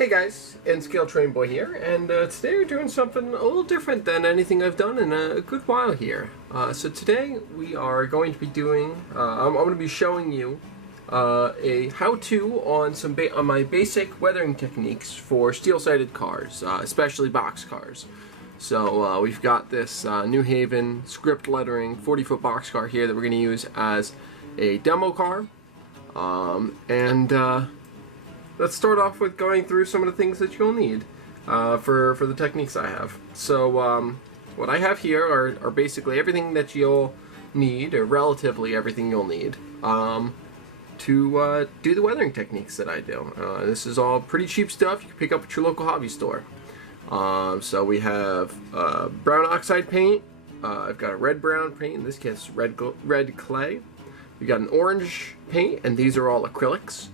Hey guys, N-Scale Train Boy here, and today we're doing something a little different than anything I've done in a good while here. So today we are going to be doing, I'm going to be showing you a how-to on on my basic weathering techniques for steel-sided cars, especially box cars. So we've got this New Haven script lettering 40-foot box car here that we're going to use as a demo car, let's start off with going through some of the things that you'll need for the techniques I have. So what I have here are basically everything that you'll need, or relatively everything you'll need, to do the weathering techniques that I do. This is all pretty cheap stuff you can pick up at your local hobby store. So we have brown oxide paint. I've got a red-brown paint. In this case, red clay. We got an orange paint, and these are all acrylics.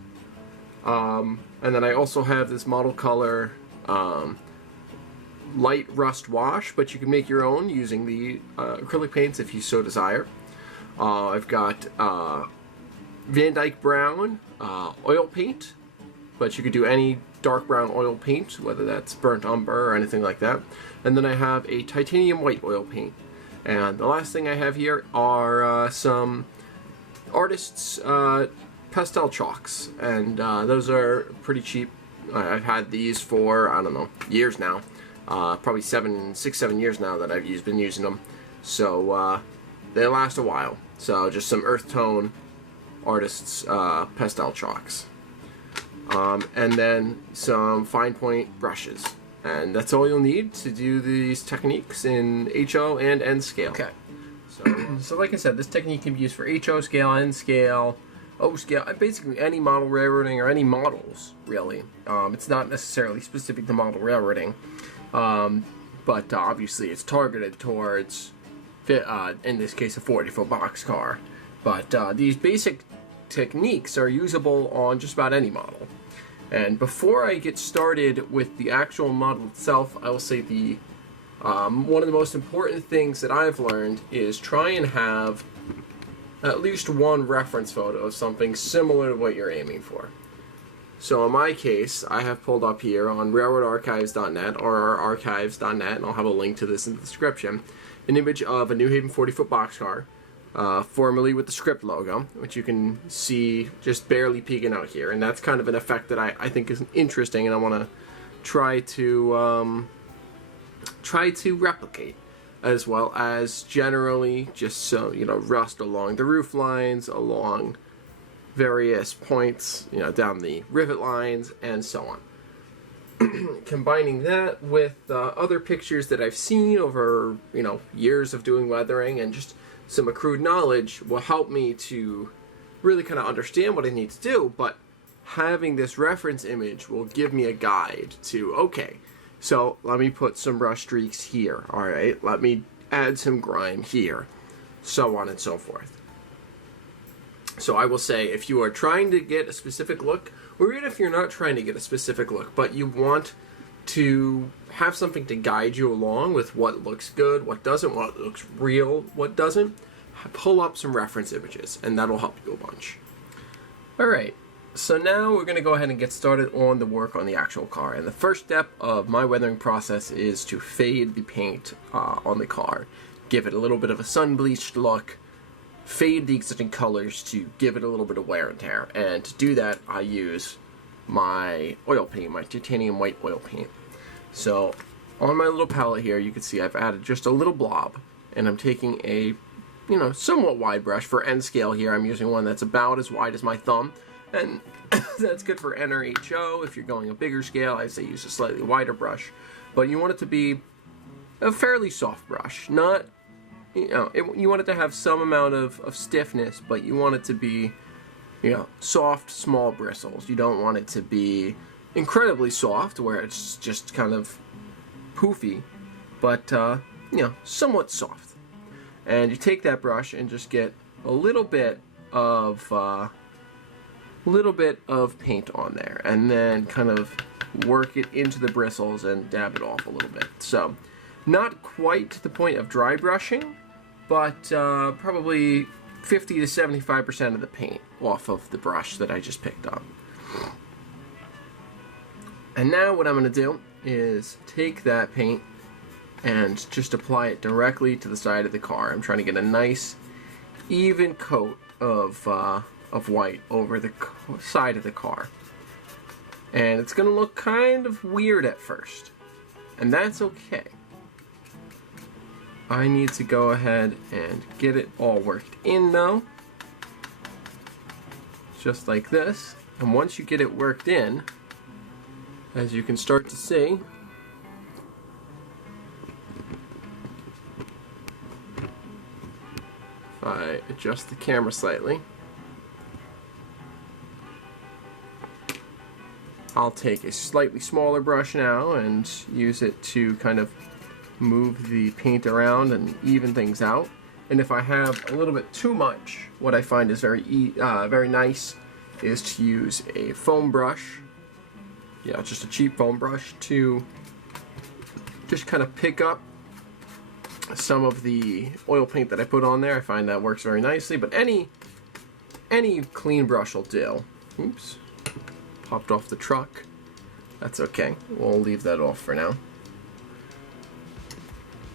And then I also have this model color light rust wash, but you can make your own using the acrylic paints if you so desire. I've got Van Dyke brown oil paint, but you could do any dark brown oil paint, whether that's burnt umber or anything like that. And then I have a titanium white oil paint. And the last thing I have here are some artists' pastel chalks, and those are pretty cheap. I've had these for, I don't know, years now. Probably 6-7 years now that I've been using them. So they last a while. So just some earth tone artists' pastel chalks. And then some fine point brushes. And that's all you'll need to do these techniques in HO and N scale. Okay. So like I said, this technique can be used for HO scale, N scale, O scale, basically any model railroading or any models, really. It's not necessarily specific to model railroading, but obviously it's targeted towards, in this case, a 40-foot box car. But these basic techniques are usable on just about any model. And before I get started with the actual model itself, I will say the one of the most important things that I've learned is try and have at least one reference photo of something similar to what you're aiming for. So in my case, I have pulled up here on railroadarchives.net or archives.net, and I'll have a link to this in the description, an image of a New Haven 40-foot boxcar, formerly with the script logo, which you can see just barely peeking out here. And that's kind of an effect that I think is interesting, and I want to try to replicate, as well as generally just so, rust along the roof lines, along various points, down the rivet lines, and so on. Combining that with other pictures that I've seen over, years of doing weathering and just some accrued knowledge will help me to really kind of understand what I need to do, but having this reference image will give me a guide to, okay, so let me put some rust streaks here, alright, let me add some grime here, so on and so forth. So I will say, if you are trying to get a specific look, or even if you're not trying to get a specific look, but you want to have something to guide you along with what looks good, what doesn't, what looks real, what doesn't, pull up some reference images, and that'll help you a bunch. Alright. So now we're going to go ahead and get started on the work on the actual car. And the first step of my weathering process is to fade the paint on the car. Give it a little bit of a sun-bleached look. Fade the existing colors to give it a little bit of wear and tear. And to do that, I use my oil paint, my titanium white oil paint. So on my little palette here, you can see I've added just a little blob. And I'm taking a, somewhat wide brush. For N scale here, I'm using one that's about as wide as my thumb. And that's good for N or HO. If you're going a bigger scale, I say use a slightly wider brush. But you want it to be a fairly soft brush. Not, you want it to have some amount of stiffness, but you want it to be, soft, small bristles. You don't want it to be incredibly soft, where it's just kind of poofy, but, somewhat soft. And you take that brush and just get a little bit of paint on there, and then kind of work it into the bristles and dab it off a little bit. So not quite to the point of dry brushing, but probably 50 to 75% of the paint off of the brush that I just picked up. And now what I'm going to do is take that paint and just apply it directly to the side of the car. I'm trying to get a nice even coat of white over the side of the car. And it's going to look kind of weird at first, and that's okay. I need to go ahead and get it all worked in though, just like this. And once you get it worked in, as you can start to see, if I adjust the camera slightly, I'll take a slightly smaller brush now and use it to kind of move the paint around and even things out. And if I have a little bit too much, what I find is very nice is to use a foam brush. Yeah, just a cheap foam brush to just kind of pick up some of the oil paint that I put on there. I find that works very nicely, but any clean brush will do. Oops, popped off the truck. That's okay, we'll leave that off for now.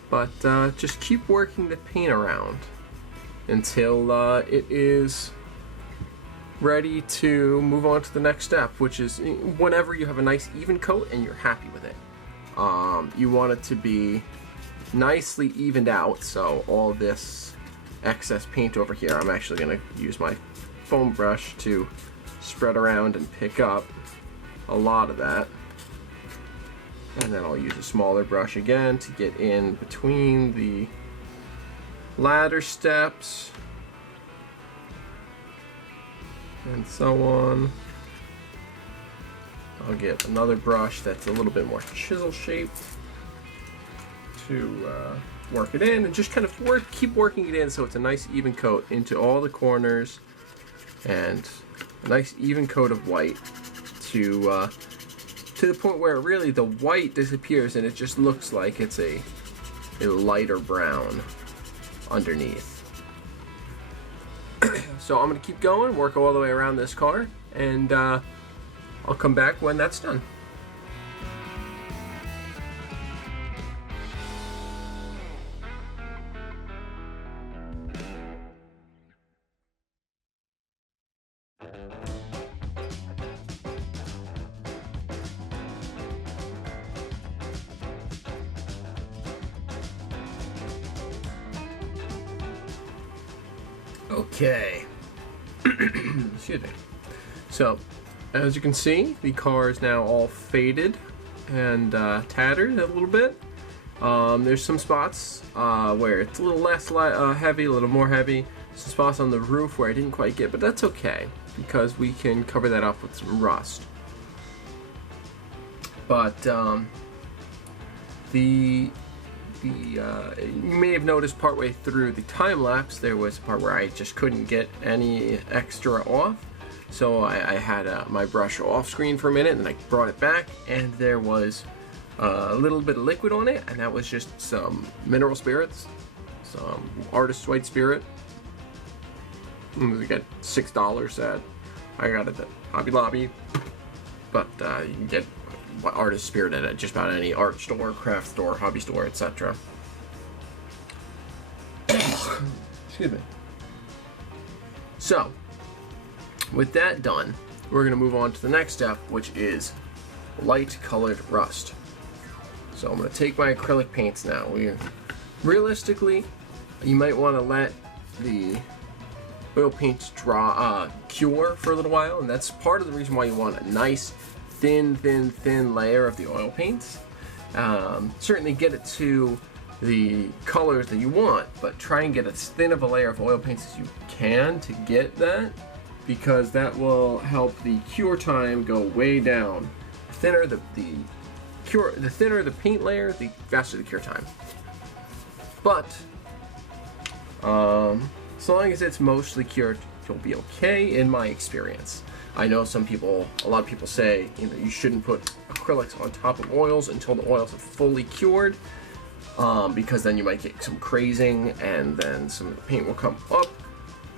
But just keep working the paint around until it is ready to move on to the next step, which is whenever you have a nice even coat and you're happy with it. You want it to be nicely evened out, so all this excess paint over here, I'm actually going to use my foam brush to spread around and pick up a lot of that. And then I'll use a smaller brush again to get in between the ladder steps and so on. I'll get another brush that's a little bit more chisel shaped to work it in, and just kind of keep working it in so it's a nice even coat into all the corners, and a nice even coat of white to the point where really the white disappears and it just looks like it's a lighter brown underneath. So I'm going to keep going, work all the way around this car, and I'll come back when that's done. Okay. Excuse me. So, as you can see, the car is now all faded and tattered a little bit. There's some spots where it's a little less heavy, a little more heavy. Some spots on the roof where I didn't quite get, but that's okay because we can cover that up with some rust. But you may have noticed partway through the time lapse there was a part where I just couldn't get any extra off, so I had my brush off screen for a minute, and I brought it back, and there was a little bit of liquid on it, and that was just some mineral spirits, some Artist White Spirit. We got $6 I got it at Hobby Lobby, but you can get Artist Spirit at just about any art store, craft store, hobby store, etc. Excuse me. So, with that done, we're going to move on to the next step, which is light colored rust. So I'm going to take my acrylic paints now. Realistically, you might want to let the oil paints cure for a little while, and that's part of the reason why you want a nice thin layer of the oil paints. Certainly get it to the colors that you want, but try and get as thin of a layer of oil paints as you can to get that, because that will help the cure time go way down. The thinner the thinner the paint layer, the faster the cure time. But as long as it's mostly cured, you'll be okay in my experience. I know a lot of people say, you shouldn't put acrylics on top of oils until the oils are fully cured, because then you might get some crazing and then some of the paint will come up.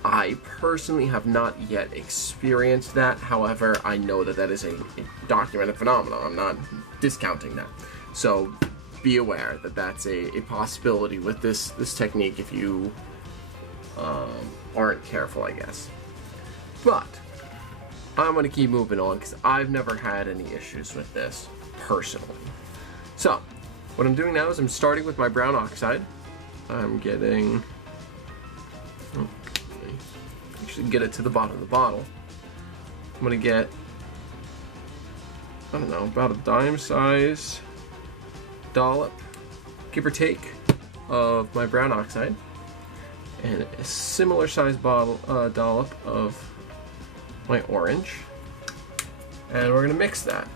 I personally have not yet experienced that. However, I know that that is a documented phenomenon. I'm not discounting that. So be aware that that's a possibility with this technique if you aren't careful, I guess. But I'm going to keep moving on because I've never had any issues with this personally. So what I'm doing now is I'm starting with my brown oxide. I'm getting... actually get it to the bottom of the bottle. I'm going to get, I don't know, about a dime size dollop, give or take, of my brown oxide, and a similar size dollop of my orange, and we're going to mix that.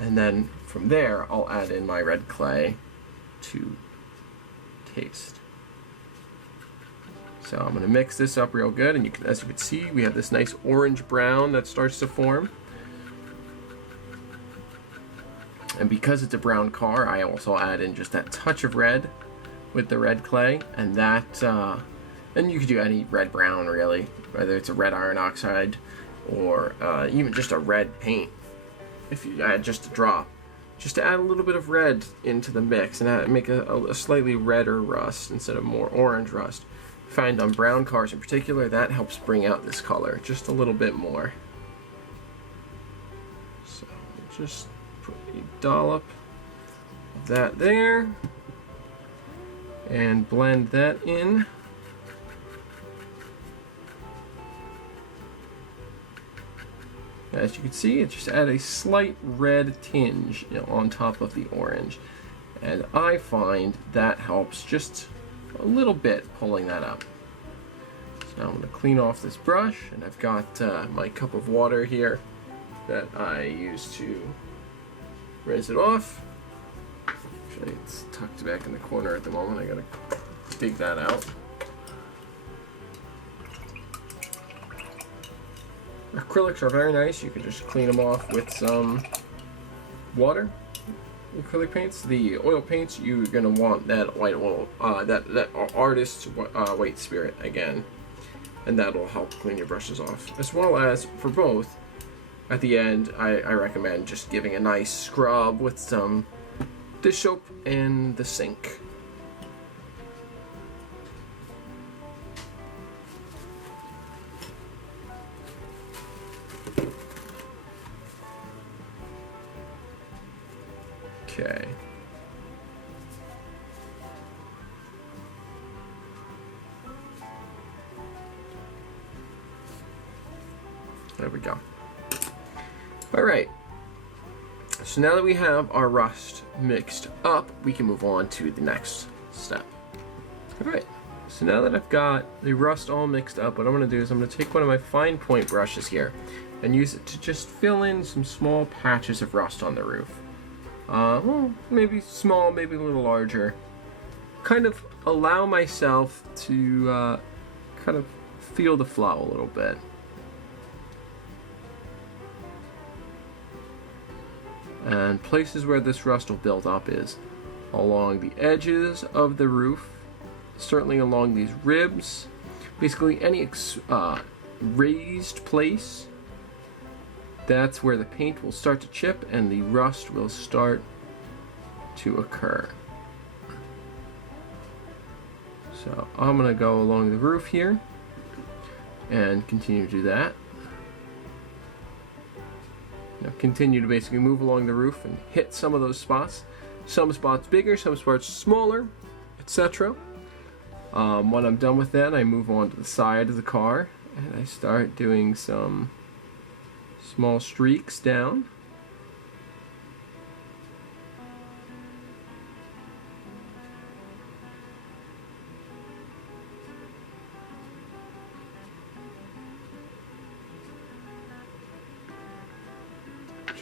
And then from there, I'll add in my red clay to taste. So I'm going to mix this up real good, and you can, as you can see, we have this nice orange brown that starts to form. And because it's a brown car, I also add in just that touch of red with the red clay, and that, and you could do any red brown really, whether it's a red iron oxide or even just a red paint. If you add just a drop, just to add a little bit of red into the mix and make a slightly redder rust instead of more orange rust. Find on brown cars in particular, that helps bring out this color just a little bit more. So just put a dollop of that there and blend that in. As you can see, it just adds a slight red tinge, on top of the orange, and I find that helps just a little bit pulling that up. So now I'm going to clean off this brush, and I've got my cup of water here that I use to rinse it off. Actually, it's tucked back in the corner at the moment. I gotta dig that out. Acrylics are very nice. You can just clean them off with some water. Acrylic paints, the oil paints, you're gonna want that white oil, that artist's white spirit again, and that'll help clean your brushes off. As well as for both, at the end, I recommend just giving a nice scrub with some dish soap in the sink. Okay. There we go. All right. So now that we have our rust mixed up, we can move on to the next step. All right. So now that I've got the rust all mixed up, what I'm going to do is I'm going to take one of my fine point brushes here and use it to just fill in some small patches of rust on the roof. Well, maybe small, maybe a little larger. Kind of allow myself to kind of feel the flow a little bit. And places where this rust will build up is along the edges of the roof, certainly along these ribs, basically any raised place. That's where the paint will start to chip and the rust will start to occur. So I'm going to go along the roof here and continue to do that. Now continue to basically move along the roof and hit some of those spots. Some spots bigger, some spots smaller, etc. When I'm done with that, I move on to the side of the car and I start doing some small streaks down.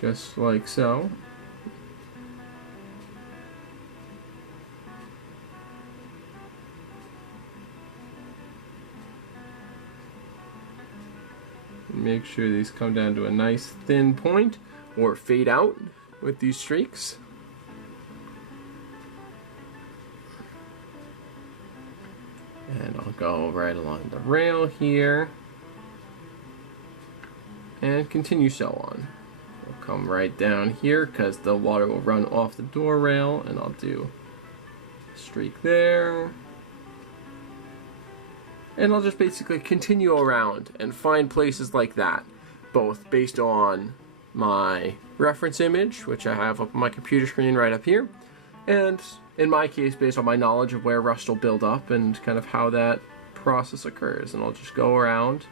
Just like so. Make sure these come down to a nice thin point or fade out with these streaks. And I'll go right along the rail here and continue so on. We'll come right down here because the water will run off the door rail, and I'll do a streak there. And I'll just basically continue around and find places like that, both based on my reference image, which I have up on my computer screen right up here, and in my case, based on my knowledge of where rust will build up and kind of how that process occurs. And I'll just go around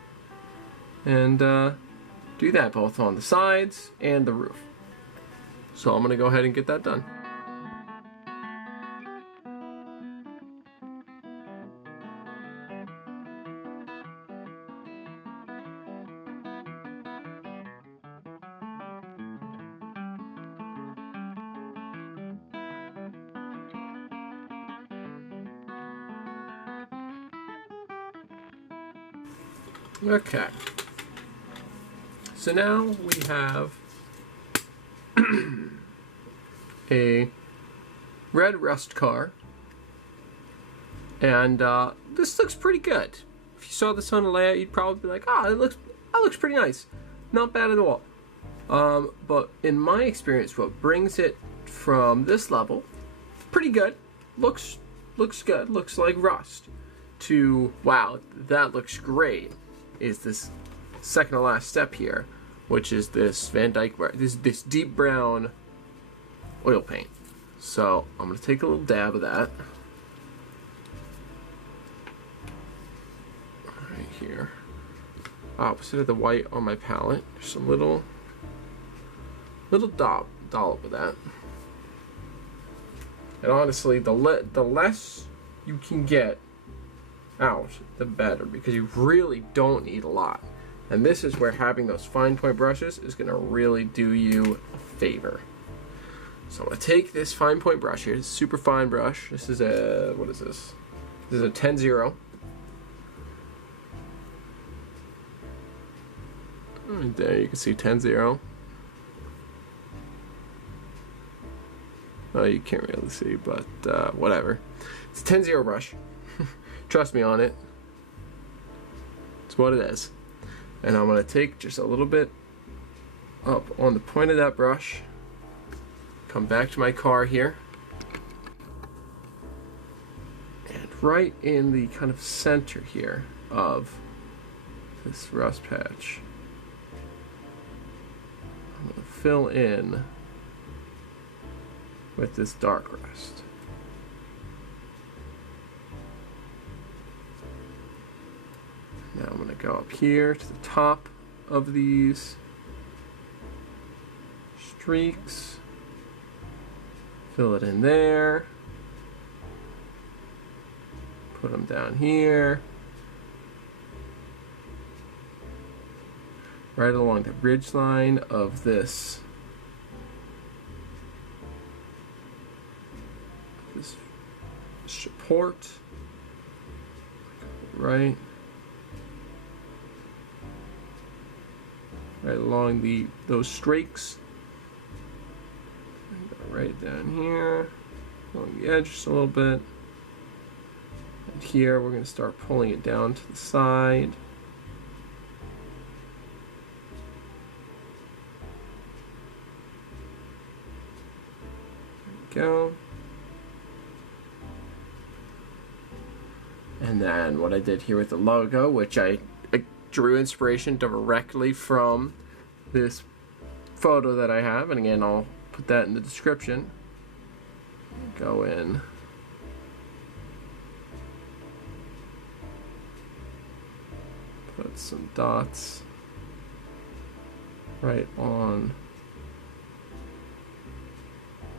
and do that both on the sides and the roof. So I'm going to go ahead and get that done. Okay, so now we have a red rust car, and this looks pretty good. If you saw this on the layout, you'd probably be like, "Ah, that looks pretty nice, not bad at all." But in my experience, what brings it from this level, pretty good, looks good, looks like rust, to wow, that looks great, is this second to last step here, which is this Van Dyke, this deep brown oil paint. So I'm going to take a little dab of that right here, opposite of the white on my palette. Just a little dollop of that. And honestly, the less you can get out, the better, because you really don't need a lot. And this is where having those fine point brushes is going to really do you a favor. So I'm going to take this fine point brush here, this super fine brush. This is a, what is this? This is a 10-0. Right there, you can see 10-0. Oh, you can't really see, but whatever. It's a 10-0 brush. Trust me on it. It's what it is. And I'm going to take just a little bit up on the point of that brush, come back to my car here, and right in the kind of center here of this rust patch, I'm going to fill in with this dark rust. Now I'm going to go up here to the top of these streaks, fill it in there, put them down here, right along the ridge line of this support, right along those streaks, right down here along the edge just a little bit, and here we're going to start pulling it down to the side. There we go. And then what I did here with the logo, which I drew inspiration directly from this photo that I have, and again I'll put that in the description. Go in, put some dots right on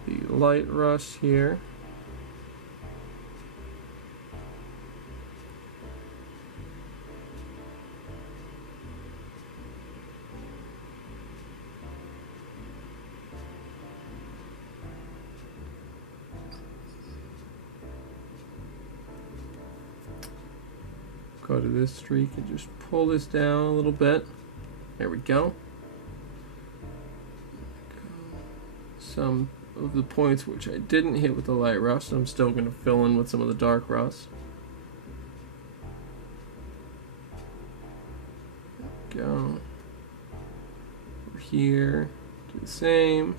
the light rust here. Go to this streak and just pull this down a little bit. There we go. Some of the points which I didn't hit with the light rust, I'm still going to fill in with some of the dark rust. go. Over here, do the same.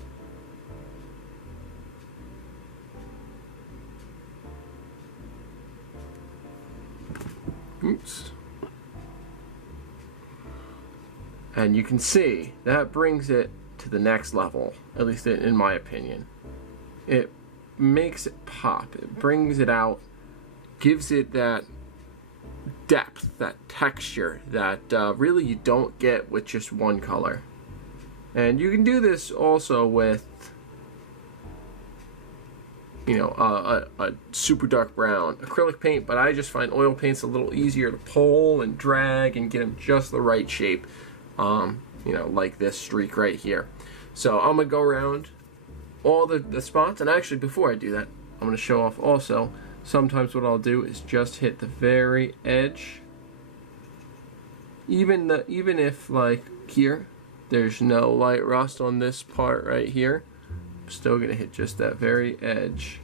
Oops. And you can see that brings it to the next level, at least in my opinion. It makes it pop. It brings it out, gives it that depth, that texture that really you don't get with just one color. And you can do this also with, you know, a super dark brown acrylic paint, but I just find oil paint's a little easier to pull and drag and get them just the right shape, you know, like this streak right here. So I'm gonna go around all the spots, and actually before I do that, I'm gonna show off also, sometimes what I'll do is just hit the very edge, even if like here there's no light rust on this part right here, I'm still gonna hit just that very edge,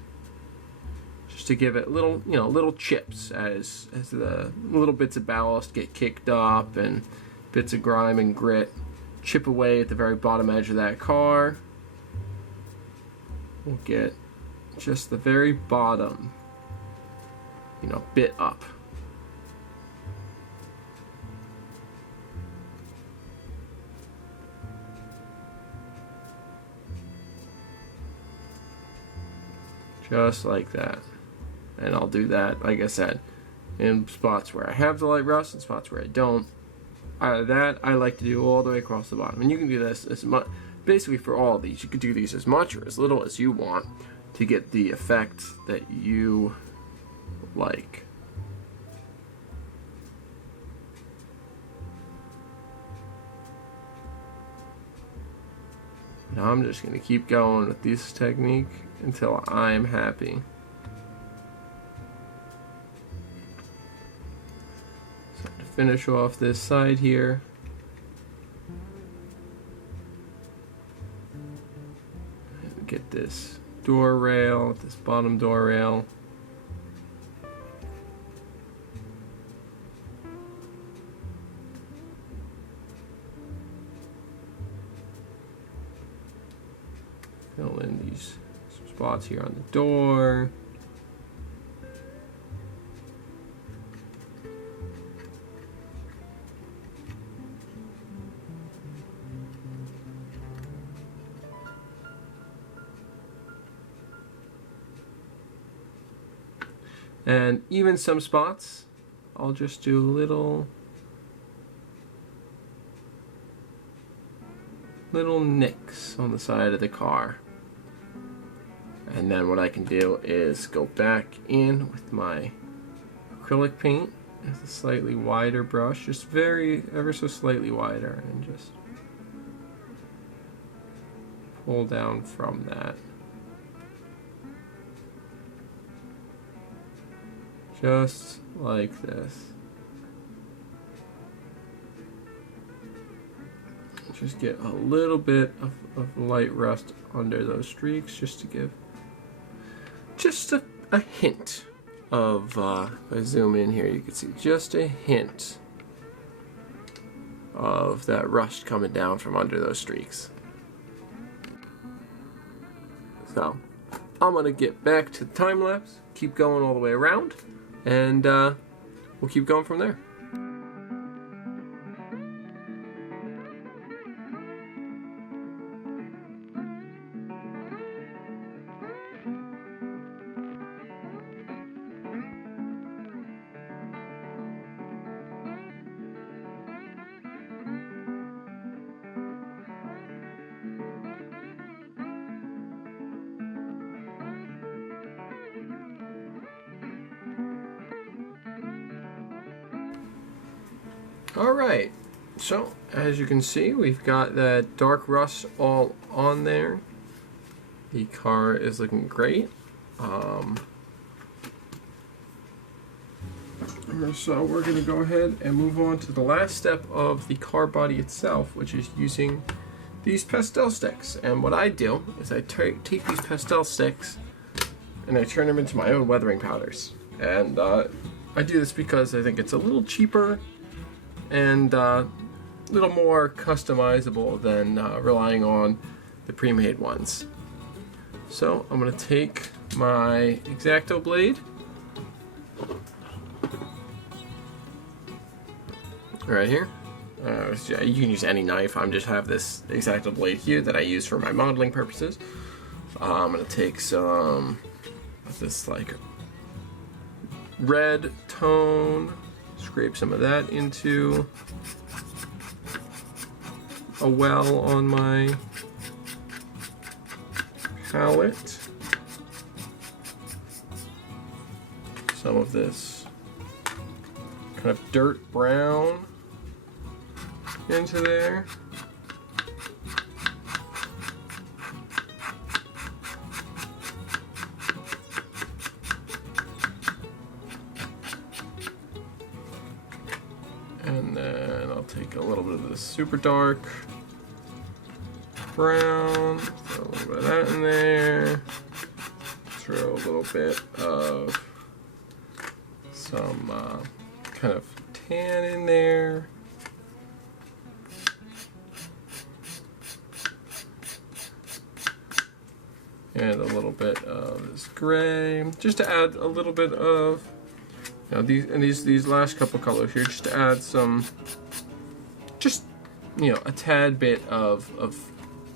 just to give it little, you know, little chips as the little bits of ballast get kicked up and bits of grime and grit chip away at the very bottom edge of that car. We'll get just the very bottom, you know, bit up. Just like that. And I'll do that, like I said, in spots where I have the light rust and spots where I don't. That I like to do all the way across the bottom. And you can do this as much, basically for all of these. You could do these as much or as little as you want to get the effect that you like. Now I'm just going to keep going with this technique until I'm happy. So to finish off this side here, get this door rail, this bottom door rail. Fill in these spots here on the door. And even some spots, I'll just do little nicks on the side of the car. And then what I can do is go back in with my acrylic paint with a slightly wider brush, just ever so slightly wider, and just pull down from that. Just like this. Just get a little bit of light rust under those streaks, just to give just a hint of, if I zoom in here, you can see just a hint of that rust coming down from under those streaks. So I'm gonna get back to the time lapse, keep going all the way around, and we'll keep going from there. Alright, so as you can see, we've got that dark rust all on there. The car is looking great. So we're going to go ahead and move on to the last step of the car body itself, which is using these pastel sticks. And what I do is I take these pastel sticks and I turn them into my own weathering powders. And I do this because I think it's a little cheaper, and little more customizable than relying on the pre-made ones. So I'm going to take my X-Acto blade, right here. You can use any knife. I just have this X-Acto blade here that I use for my modeling purposes. I'm going to take some of this like red tone, scrape some of that into a well on my palette. Some of this kind of dirt brown into there. And then I'll take a little bit of this super dark brown, throw a little bit of that in there, throw a little bit of some kind of tan in there. And a little bit of this gray, just to add a little bit of, you know, these last couple colors here, just to add some, just, you know, a tad bit of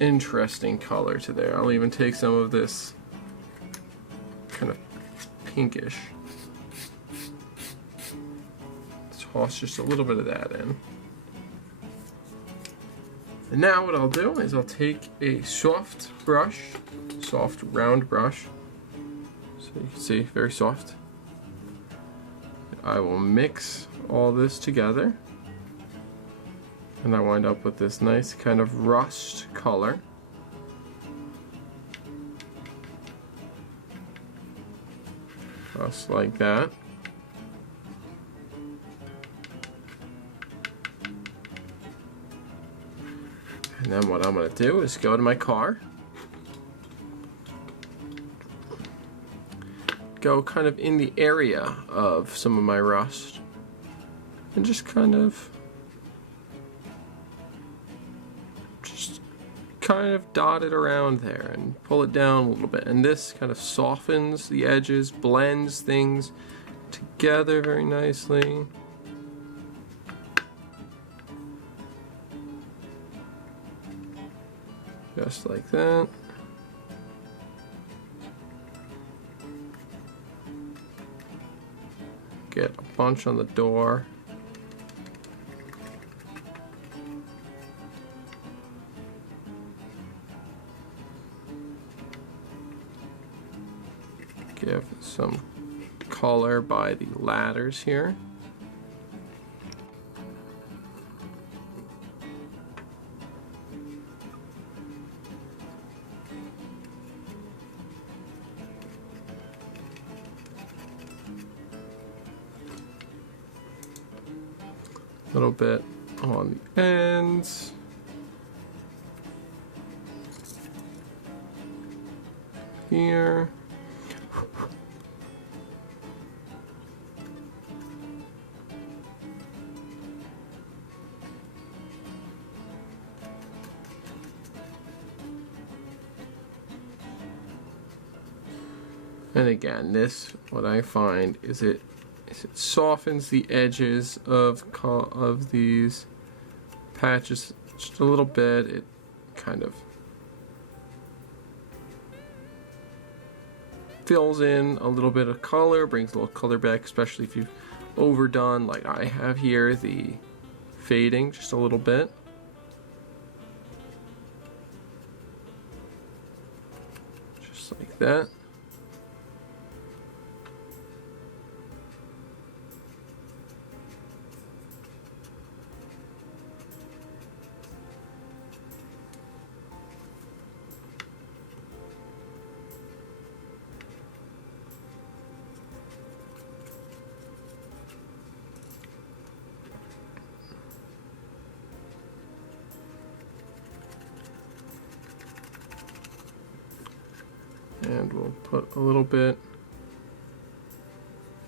interesting color to there. I'll even take some of this kind of pinkish, toss just a little bit of that in. And now what I'll do is I'll take a soft round brush, so you can see, very soft. I will mix all this together, and I wind up with this nice kind of rust color. Just like that. And then what I'm going to do is go to my car, go kind of in the area of some of my rust, and just kind of dot it around there and pull it down a little bit. And this kind of softens the edges, blends things together very nicely. Just like that. Get a bunch on the door. Give some color by the ladders here. A little bit on the ends. Here. And again, this, what I find is it softens the edges of these patches just a little bit. It kind of fills in a little bit of color, brings a little color back, especially if you've overdone, like I have here, the fading just a little bit. Just like that. And we'll put a little bit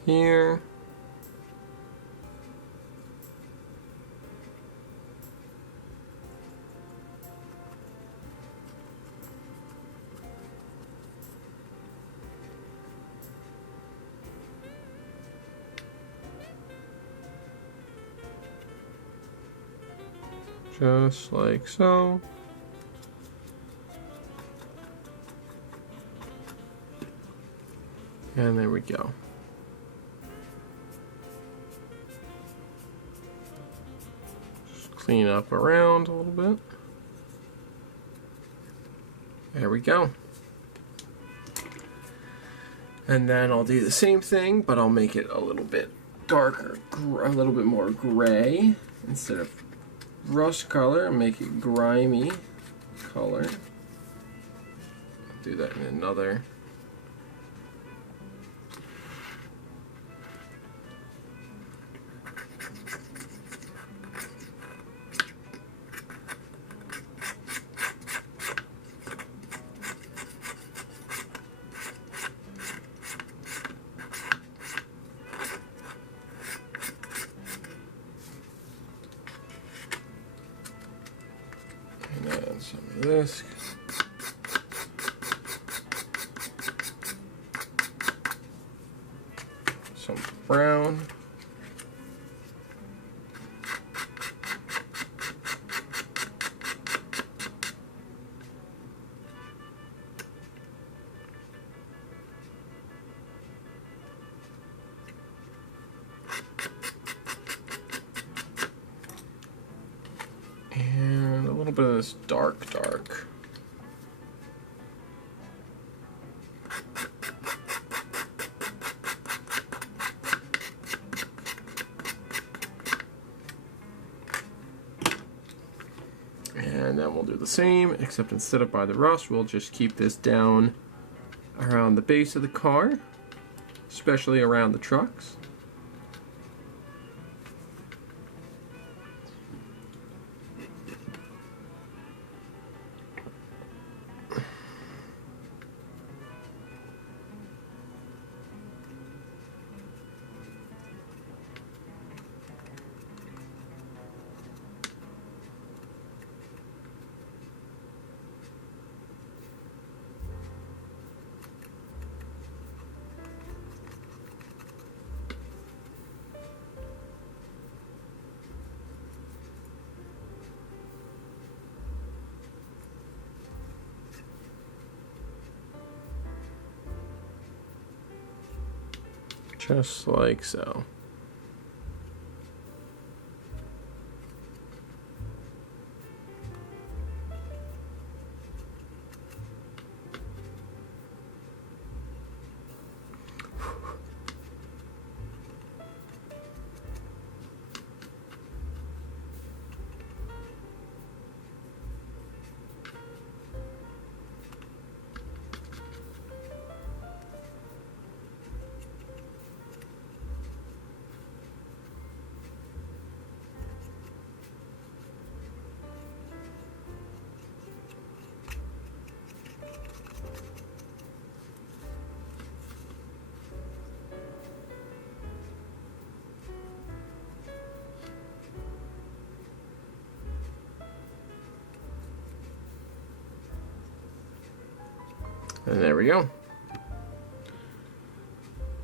here. Just like so. And there we go. Just clean up around a little bit. There we go. And then I'll do the same thing, but I'll make it a little bit darker, a little bit more gray. Instead of rust color, make it grimy color. I'll do that in another. And some of this. Some brown. And a little bit of this dark. And then we'll do the same, except instead of by the rust, we'll just keep this down around the base of the car, especially around the trucks. Just like so. And there we go.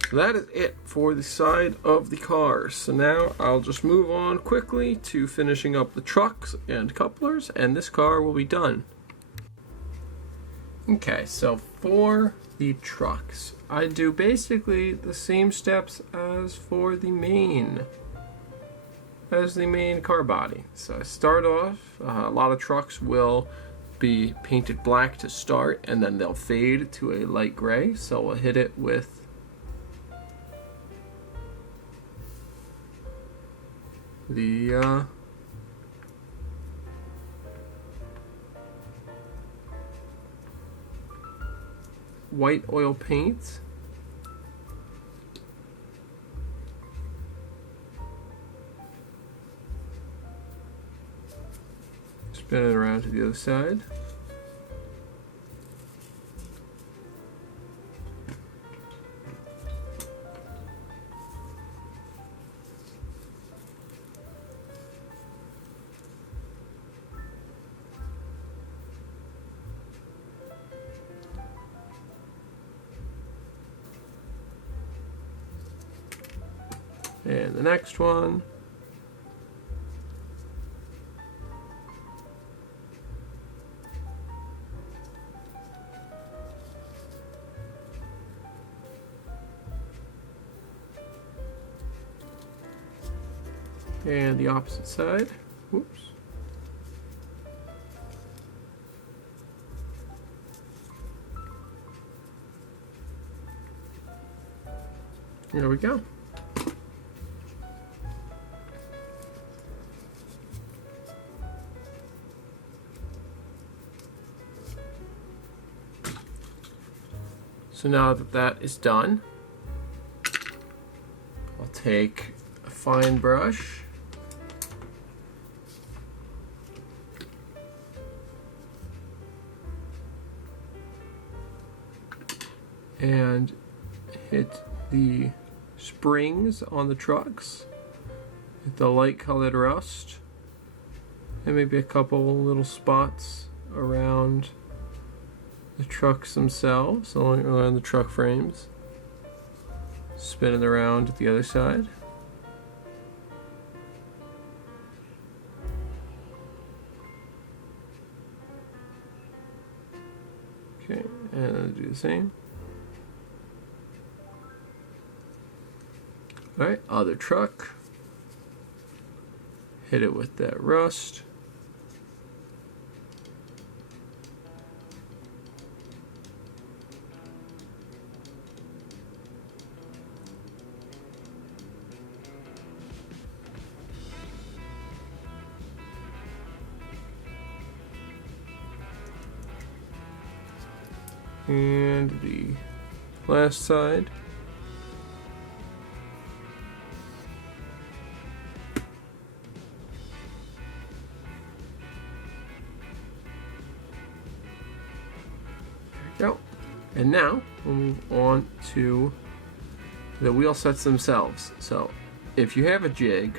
So that is it for the side of the car. So now I'll just move on quickly to finishing up the trucks and couplers, and this car will be done. Okay, so for the trucks, I do basically the same steps as for the main car body. So I start off, a lot of trucks will be painted black to start, and then they'll fade to a light gray. So we'll hit it with the white oil paint. Spin it around to the other side. And the next one. And the opposite side. Whoops. There we go. So now that that is done, I'll take a fine brush and hit the springs on the trucks, hit the light colored rust, and maybe a couple little spots around the trucks themselves, around the truck frames. Spin it around to the other side. Okay, and I'll do the same. Alright, other truck. Hit it with that rust. And the last side. There we go. And now we'll move on to the wheel sets themselves. So if you have a jig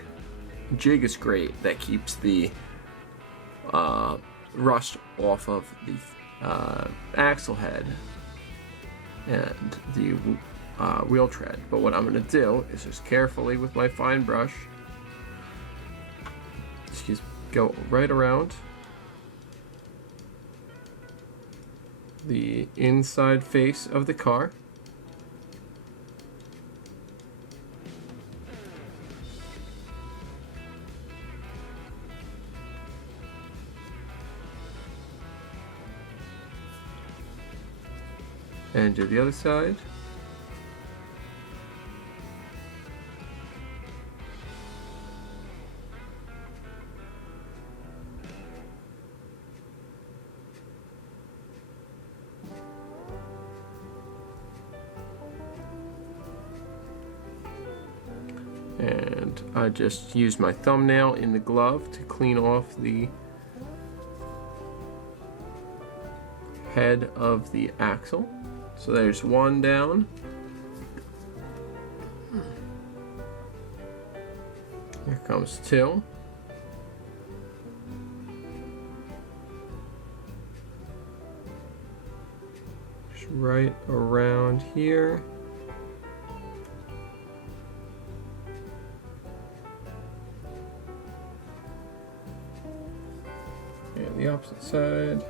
is great. That keeps the rust off of the axle head and the wheel tread. But what I'm going to do is just carefully with my fine brush, go right around the inside face of the car. And do the other side. And I just used my thumbnail in the glove to clean off the head of the axle. So there's one down. Here comes two. Just right around here. And the opposite side.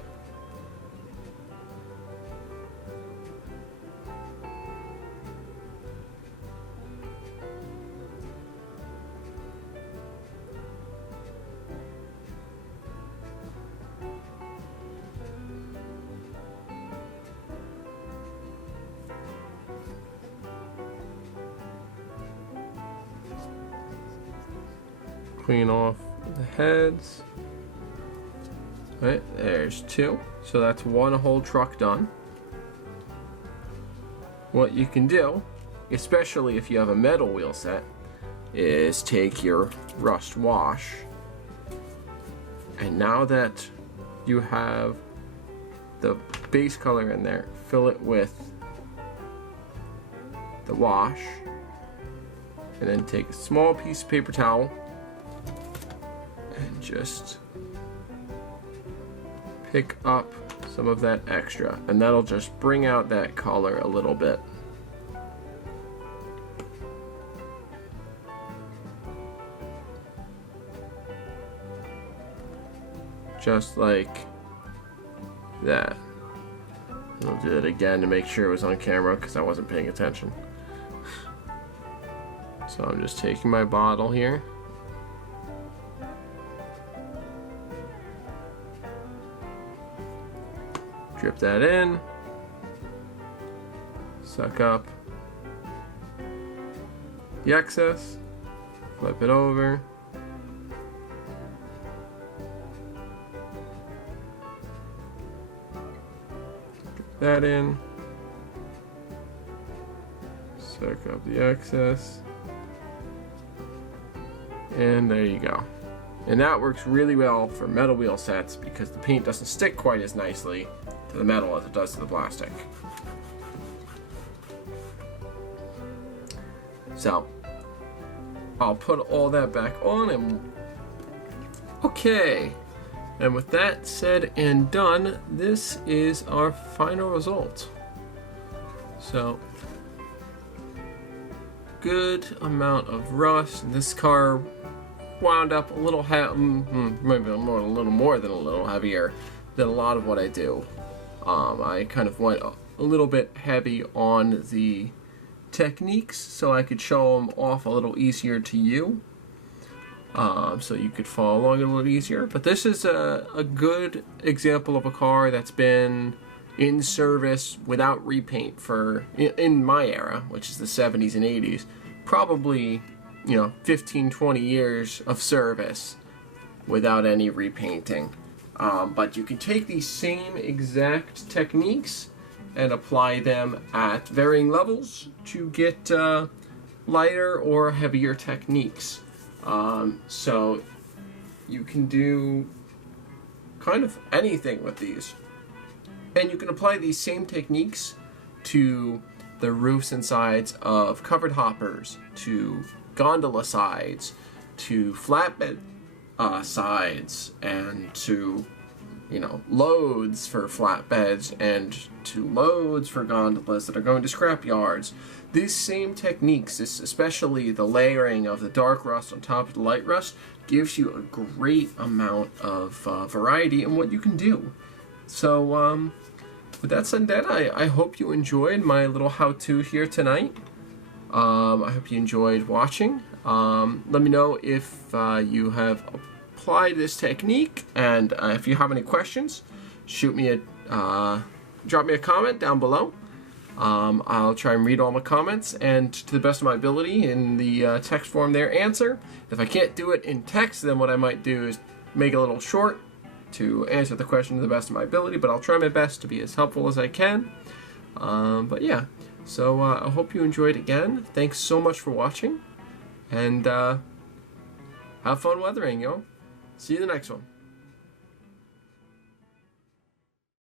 Clean off the heads. Right, there's two. So that's one whole truck done. What you can do, especially if you have a metal wheel set, is take your rust wash, and now that you have the base color in there, fill it with the wash, and then take a small piece of paper towel and just pick up some of that extra, and that'll just bring out that color a little bit. Just like that. I'll do it again to make sure it was on camera because I wasn't paying attention. So I'm just taking my bottle here drip that in, suck up the excess, flip it over, drip that in, suck up the excess, and there you go. And that works really well for metal wheel sets because the paint doesn't stick quite as nicely to the metal as it does to the plastic. So I'll put all that back on and okay. And with that said and done, this is our final result. So good amount of rust. This car wound up a little maybe a little more than a little heavier than a lot of what I do. I kind of went a little bit heavy on the techniques so I could show them off a little easier to you, so you could follow along a little easier. But this is a good example of a car that's been in service without repaint for, in my era, which is the 70s and 80s, probably 15-20 years of service without any repainting. But you can take these same exact techniques and apply them at varying levels to get lighter or heavier techniques. So you can do kind of anything with these. And you can apply these same techniques to the roofs and sides of covered hoppers, to gondola sides, to flatbed sides, and to loads for flatbeds, and to loads for gondolas that are going to scrap yards. These same techniques, especially the layering of the dark rust on top of the light rust, gives you a great amount of variety in what you can do. So with that said and done, I hope you enjoyed my little how-to here tonight. I hope you enjoyed watching. Let me know if you have applied this technique, and if you have any questions, drop me a comment down below. I'll try and read all my comments, and to the best of my ability in the text form there, answer. If I can't do it in text, then what I might do is make it a little short to answer the question to the best of my ability, but I'll try my best to be as helpful as I can. But yeah, so I hope you enjoyed again. Thanks so much for watching, and have fun weathering, yo. See you in the next one.